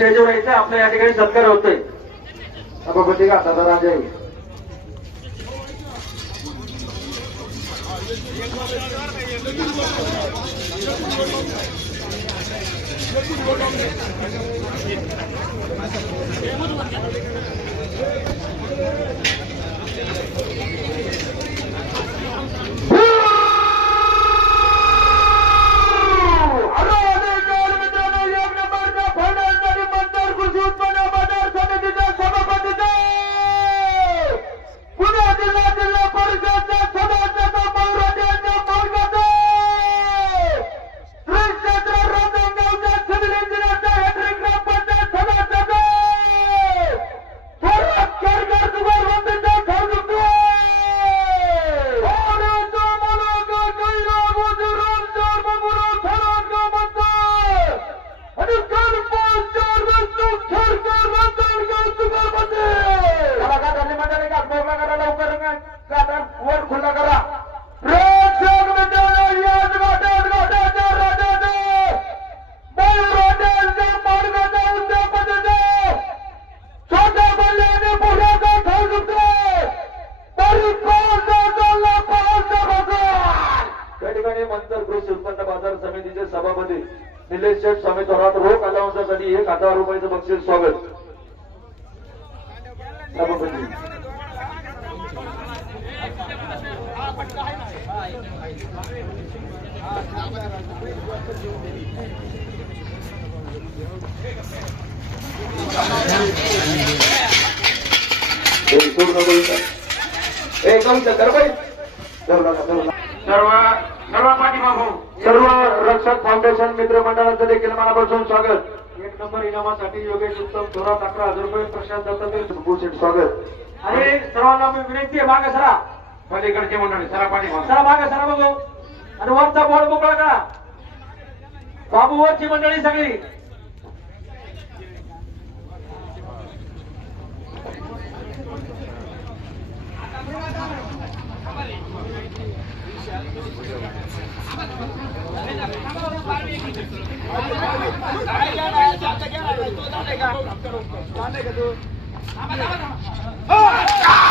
स्टेजवर यायचं आपल्या या ठिकाणी सत्कार होतोय सभापती घाटाचा राजा आहे सभापती निलेश शेठ स्वामी थोरात रोख अलाउन्ससाठी 1000 रुपयाचं बक्षीस स्वागत सभापती सर्व रक्षक फाउंडेशन मित्र मंडळाचं देखील मनापासून स्वागत 1 नंबर इनामासाठी योगेश उत्तम थोरात 11,000 रुपये प्रशांत दत्तात्रय स्वागत आणि सर्वांना विनंती आहे मागे सरा पलीकडची मंडळी सरा पाठीमागे सरा मागे सरा बघू आणि वरचा बोर्ड मोकळा करा बाबूवरची मंडळी सगळी Oh!